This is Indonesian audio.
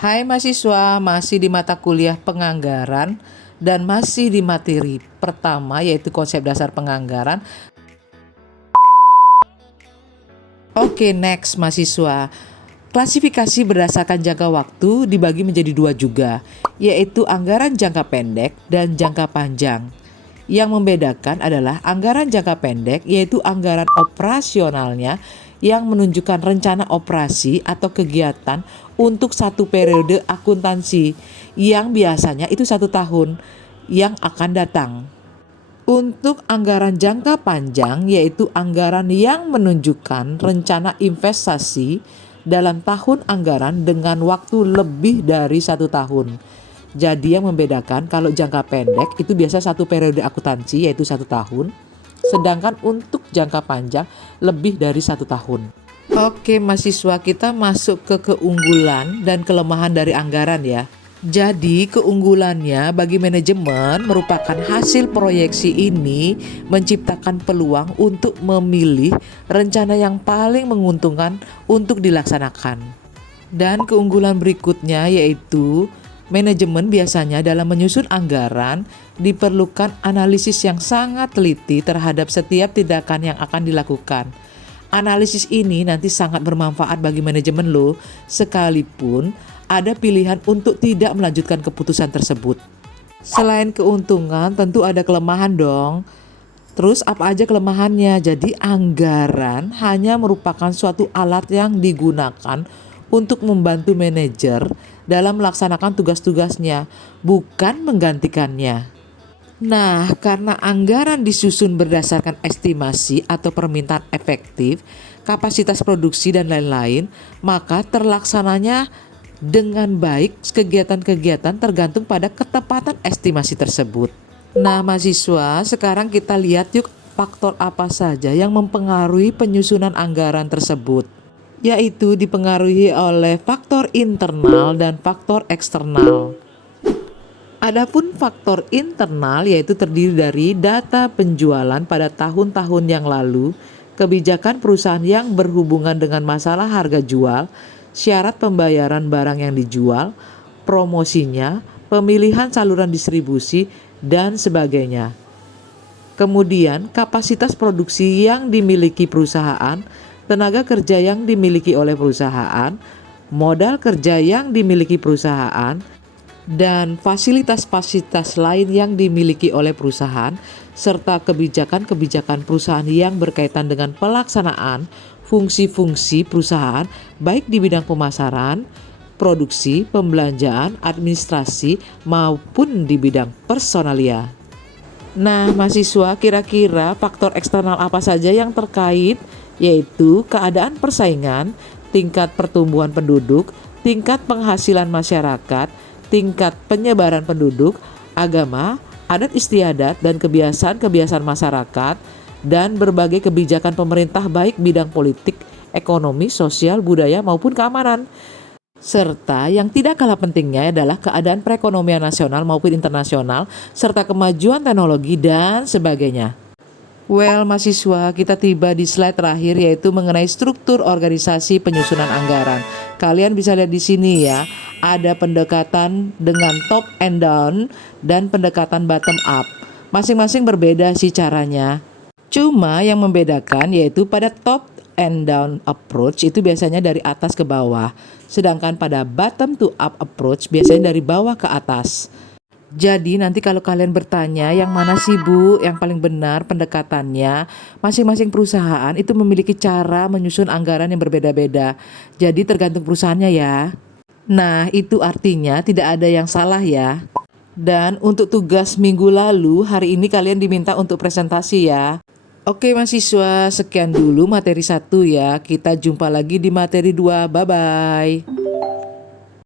Hai mahasiswa, masih di mata kuliah penganggaran dan masih di materi pertama yaitu konsep dasar penganggaran. Oke, next mahasiswa. Klasifikasi berdasarkan jangka waktu dibagi menjadi dua juga, yaitu anggaran jangka pendek dan jangka panjang. Yang membedakan adalah anggaran jangka pendek yaitu anggaran operasionalnya yang menunjukkan rencana operasi atau kegiatan untuk satu periode akuntansi yang biasanya itu 1 tahun yang akan datang. Untuk anggaran jangka panjang yaitu anggaran yang menunjukkan rencana investasi dalam tahun anggaran dengan waktu lebih dari 1 tahun. Jadi yang membedakan kalau jangka pendek itu biasa satu periode akuntansi yaitu 1 tahun. Sedangkan untuk jangka panjang lebih dari 1 tahun. Oke mahasiswa, kita masuk ke keunggulan dan kelemahan dari anggaran ya. Jadi keunggulannya bagi manajemen merupakan hasil proyeksi ini menciptakan peluang untuk memilih rencana yang paling menguntungkan untuk dilaksanakan. Dan keunggulan berikutnya yaitu manajemen biasanya dalam menyusun anggaran diperlukan analisis yang sangat teliti terhadap setiap tindakan yang akan dilakukan. Analisis ini nanti sangat bermanfaat bagi manajemen lo, sekalipun ada pilihan untuk tidak melanjutkan keputusan tersebut. Selain keuntungan, tentu ada kelemahan dong. Terus apa aja kelemahannya? Jadi anggaran hanya merupakan suatu alat yang digunakan untuk membantu manajer dalam melaksanakan tugas-tugasnya, bukan menggantikannya. Nah, karena anggaran disusun berdasarkan estimasi atau permintaan efektif, kapasitas produksi dan lain-lain, maka terlaksananya dengan baik kegiatan-kegiatan tergantung pada ketepatan estimasi tersebut. Nah, mahasiswa, sekarang kita lihat yuk faktor apa saja yang mempengaruhi penyusunan anggaran tersebut. Yaitu dipengaruhi oleh faktor internal dan faktor eksternal. Adapun faktor internal yaitu terdiri dari data penjualan pada tahun-tahun yang lalu, kebijakan perusahaan yang berhubungan dengan masalah harga jual, syarat pembayaran barang yang dijual, promosinya, pemilihan saluran distribusi, dan sebagainya. Kemudian kapasitas produksi yang dimiliki perusahaan, tenaga kerja yang dimiliki oleh perusahaan, modal kerja yang dimiliki perusahaan, dan fasilitas-fasilitas lain yang dimiliki oleh perusahaan, serta kebijakan-kebijakan perusahaan yang berkaitan dengan pelaksanaan fungsi-fungsi perusahaan baik di bidang pemasaran, produksi, pembelanjaan, administrasi, maupun di bidang personalia. Nah, mahasiswa, kira-kira faktor eksternal apa saja yang terkait? Yaitu keadaan persaingan, tingkat pertumbuhan penduduk, tingkat penghasilan masyarakat, tingkat penyebaran penduduk, agama, adat istiadat dan kebiasaan-kebiasaan masyarakat, dan berbagai kebijakan pemerintah baik bidang politik, ekonomi, sosial, budaya maupun keamanan. Serta yang tidak kalah pentingnya adalah keadaan perekonomian nasional maupun internasional, serta kemajuan teknologi dan sebagainya. Well, mahasiswa, kita tiba di slide terakhir yaitu mengenai struktur organisasi penyusunan anggaran. Kalian bisa lihat di sini ya, ada pendekatan dengan top and down dan pendekatan bottom up. Masing-masing berbeda sih caranya. Cuma yang membedakan yaitu pada top and down approach itu biasanya dari atas ke bawah. Sedangkan pada bottom to up approach biasanya dari bawah ke atas. Jadi nanti kalau kalian bertanya yang mana sih Bu yang paling benar pendekatannya, masing-masing perusahaan itu memiliki cara menyusun anggaran yang berbeda-beda. Jadi tergantung perusahaannya ya. Nah itu artinya tidak ada yang salah ya. Dan untuk tugas minggu lalu, hari ini kalian diminta untuk presentasi ya. Oke mahasiswa, sekian dulu materi 1 ya. Kita jumpa lagi di materi 2. Bye-bye.